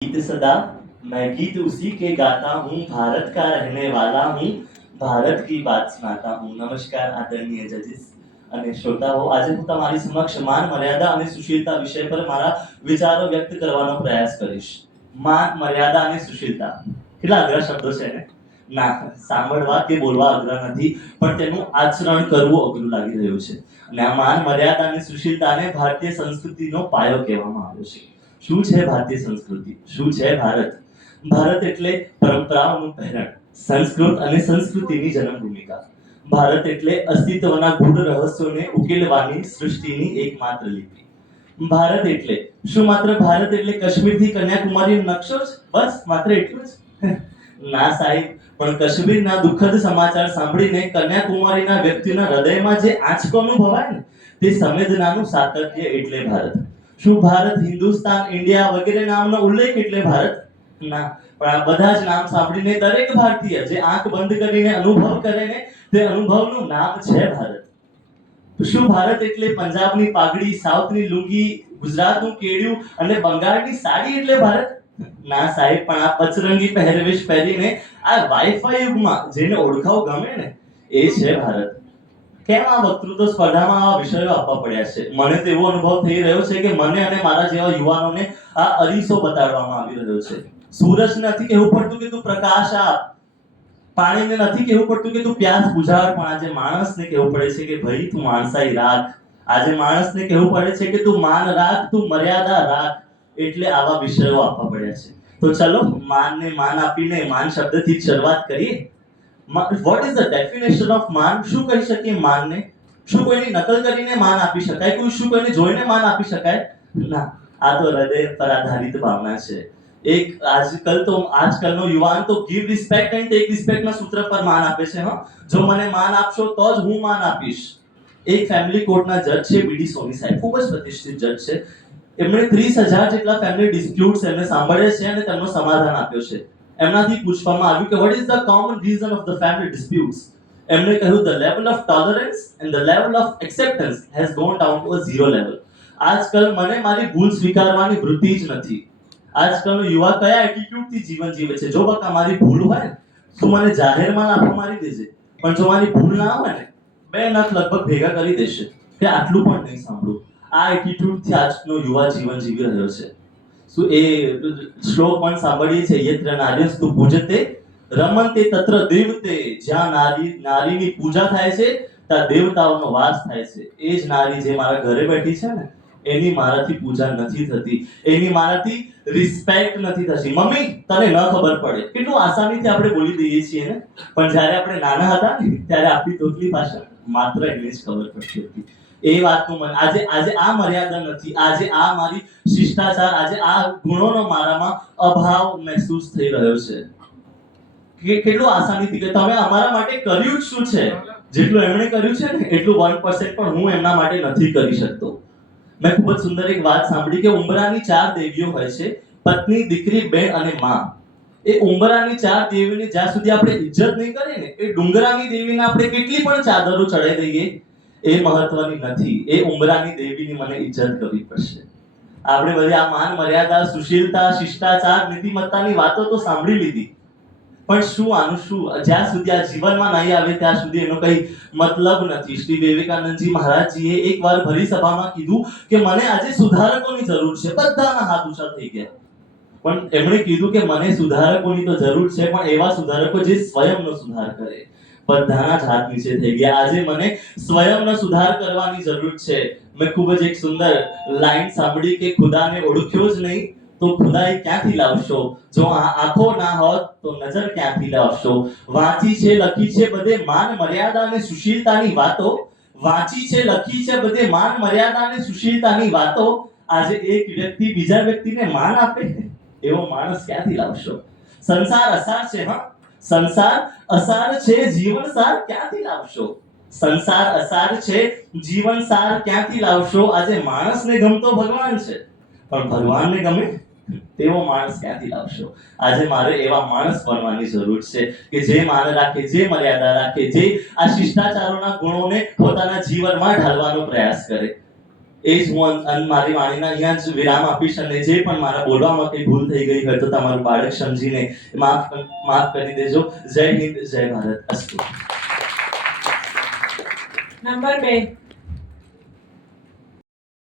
गीत सदा मैं गीत उसी के गाता हूँ, भारत का रहने वाला हूँ, भारत की बात सुनाता हूँ। नमस्कार आदरणीय जજીस અને શ્રોતાઓ, આજે હું તમારી સમક્ષ માન મર્યાદા અને સુશીલતા વિષય પર મારા વિચારો વ્યક્ત કરવાનો પ્રયાસ કરીશ. માન મર્યાદા અને સુશીલતા કેટલા અઘરા શબ્દો છે ને? ના, સાંભળવા કે બોલવા અઘરા નથી, પણ તેનું આચરણ કરવું અઘરું લાગી રહ્યું છે. અને આ માન મર્યાદા અને સુશીલતાને ભારતીય સંસ્કૃતિનો પાયો કહેવામાં આવ્યો છે. શું છે ભારતીય સંસ્કૃતિ? શું છે ભારત? ભારત એટલે પરંપરાઓનું પહેરણ, સંસ્કૃત અને સંસ્કૃતિની જન્મભૂમિકા. ભારત એટલે અસ્તિત્વના ગૂઢ રહસ્યોને ઉકેલવાની સૃષ્ટિની એકમાત્ર લિપિ. ભારત એટલે શું માત્ર ભારત એટલે કાશ્મીરથી કન્યાકુમારીનો નકશો જ? બસ માત્ર એટલું જ? ના સાહેબ, પણ કાશ્મીરના દુઃખદ સમાચાર સાંભળીને કન્યાકુમારીના વ્યક્તિના હૃદયમાં જે આંચકો અનુભવાય ને, તે સંવેદનાનું સાતત્ય એટલે ભારત. શું ભારત હિન્દુસ્તાન, ઇન્ડિયા વગેરે નામનો ઉલ્લેખ એટલે ભારત? ના, પણ આ બધા જ નામ સાંભળીને દરેક ભારતીય જે આંખ બંધ કરીને અનુભવ કરે ને, તે અનુભવનું નામ છે ભારત. શું ભારત એટલે પંજાબની પાઘડી, સાઉથની લુંગી, ગુજરાતનું કેડિયું અને બંગાળની સાડી એટલે ભારત? ના સાહેબ, પણ આ પચરંગી પહેરવેશ પહેરીને આ વાઈફાઈ યુગમાં જેને ઓળખાવ ગમે ને, એ છે ભારત. કેમ આ વક્તૃત્વ સ્પર્ધામાં આ વિષયો આપવા પડ્યા છે? મને તો એવો અનુભવ થઈ રહ્યો છે કે મને અને મારા જેવા યુવાનોને આ અરીસો બતાડવામાં આવી રહ્યો છે. સૂરજ નથી કહેવું પડતું કે તું પ્રકાશ આપ, પાણીને નથી કહેવું પડતું કે તું પ્યાસ બુઝાડ, પણ આજે માણસને કહેવું પડે છે કે ભાઈ તું માણસાઈ રાખ. આજે માણસને કહેવું પડે છે કે તું માન રાખ, તું મર્યાદા રાખ. એટલે આવા વિષયો આપવા પડ્યા છે. તો ચલો માનને માન આપીને માન શબ્દથી જ શરૂઆત કરીએ. What is the definition of માન? શું કહી શકીએ માનને? શું કોઈની નકલ કરીને માન આપી શકાય? શું કોઈને જોઈને માન આપી શકાય? ના, આ તો હૃદય પર આધારિત ભાવના છે. એક આજકાલનો યુવાન તો give respect and take respect ના સૂત્ર પર માન આપે છે. જો મને માન આપશો તો જ હું માન આપીશ. એક ફેમિલી કોર્ટના જજ છે બીડી સોની સાહેબ, ખૂબ જ પ્રતિષ્ઠિત જજ છે. એમણે 30,000 જેટલા ફેમિલી ડિસ્પ્યુટ્સ એમને સાંભળ્યા છે અને તેમનો સમાધાન આપ્યો છે. એમનાથી પૂછવામાં આવ્યું કે what is the common reason of the family disputes? એમણે કહ્યું the level of tolerance and the level of acceptance has gone down to a zero level. આજકાલ મને મારી ભૂલ સ્વીકારવાની વૃત્તિ જ નથી. આજકાલનો યુવા કયા એટીટ્યુડથી જીવન જીવે છે? જો બકા મારી ભૂલ હોય ને, તું મને જાહેરમાં લાફો મારી દેજે, પણ જો મારી ભૂલ ના હોય ને, બે નખ લગભગ ભેગા કરી દેશે કે આટલું પણ નહીં સાંભળું. આ એટીટ્યુડથી આજનો યુવા જીવન જીવી રહ્યો છે. શું એ શ્લોક પણ સાંભળીએ છે, યત્ર નાર્યસ્તુ પૂજતે રમન્તે તત્ર દેવતે. જ્યાં નારીની પૂજા થાય છે ત્યાં દેવતાઓનો વાસ થાય છે. એ જ નારી જે મારા ઘરે બેઠી છે ને, એની મારાથી પૂજા નથી થતી, એની મારાથી રિસ્પેક્ટ નથી થતી. મમ્મી તને ન ખબર પડે, કેટલું આસાનીથી આપણે બોલી દઈએ છીએ ને, પણ જ્યારે આપણે નાના હતા ને ત્યારે આપણી તોતલી ભાષા માત્ર એને જ ખબર પડતી હતી. એ વાતનું મને આજે આ મર્યાદા નથી, આજે આ મારી શિષ્ટાચાર, આજે આ ગુણોનો મારામાં અભાવ મહેસૂસ થઈ રહ્યો છે. કેટલું આસાનીથી કે તમે અમારા માટે કર્યું જ શું છે? જેટલું એમણે કર્યું છે ને એટલું 1% પણ હું એમના માટે નથી કરી શકતો. મેં ખૂબ જ સુંદર એક વાત સાંભળી કે ઉંબરાની 4 દેવીઓ હોય છે, પત્ની, દીકરી, બેન અને માં. એ ઉંબરાની 4 દેવીઓની જ્યાં સુધી આપણે ઇજ્જત નહીં કરીએ ને, એ ડુંગરાની દેવીને આપણે કેટલી પણ ચાદરો ચડાવી દઈએ એ મહત્વની નથી. એ ઉંબરાની દેવીની મને ઇજ્જત કરવી પડશે. આપણે બધી આ માન મર્યાદા, સુશીલતા, શિષ્ટાચાર, નીતિમત્તાની વાતો તો સાંભળી લીધી, પણ શું આનું શું? જ્યાં સુધી આ જીવનમાં નહીં આવે ત્યાં સુધી એનો કઈ મતલબ નથી. શ્રી વિવેકાનંદજી મહારાજજીએ એકવાર ભરી સભામાં કીધું કે મને આજે સુધારકોની જરૂર છે. બધાના હાથ ઊંચા થઈ ગયા, પણ એમણે કીધું કે મને સુધારકોની તો જરૂર છે, પણ એવા સુધારકો જે સ્વયંનો સુધાર કરે. બધાના જ હાથ નીચે થઈ ગયા. આજે મને સ્વયંનો સુધાર કરવાની જરૂર છે. મેં ખૂબ જ એક સુંદર લાઈન સાંભળી કે ખુદાને ઓળખ્યો જ નહીં તો ખુદાઈ ક્યાંથી લાવશો? જો આંખો ના હોત તો નજર ક્યાંથી લાવશો? વાંચી છે લખી છે બધે માન મર્યાદા અને સુશીલતાની વાતો, વાંચી છે લખી છે બધે માન મર્યાદા અને સુશીલતાની વાતો. આજે એક વ્યક્તિ બીજા વ્યક્તિને માન આપે એવો માણસ ક્યાંથી લાવશો? સંસાર અસાર છે. સંસાર અસાર છે, જીવન સાર ક્યાંથી લાવશો? સંસાર અસાર છે, જીવન સાર ક્યાંથી લાવશો? આજે માણસને ગમતો ભગવાન છે, પણ ભગવાનને ગમે તેવો માણસ ક્યાંથી લાવશો? આજે મારે એવા માણસ બનવાની જરૂર છે કે જે માન રાખે, જે મર્યાદા રાખે, જે આ શિષ્ટાચારોના ગુણોને પોતાના જીવનમાં ઢાલવાનો પ્રયાસ કરે. એ જ હું મારી વાણીના અહીંયા જ વિરામ આપીશ અને જે પણ મારા બોલવામાં કંઈ ભૂલ થઈ ગઈ હોય તો તમારું બાળક સમજીને માફ કરી દેજો. જય હિન્દ, જય ભારત. અસ્તુ. નંબર 2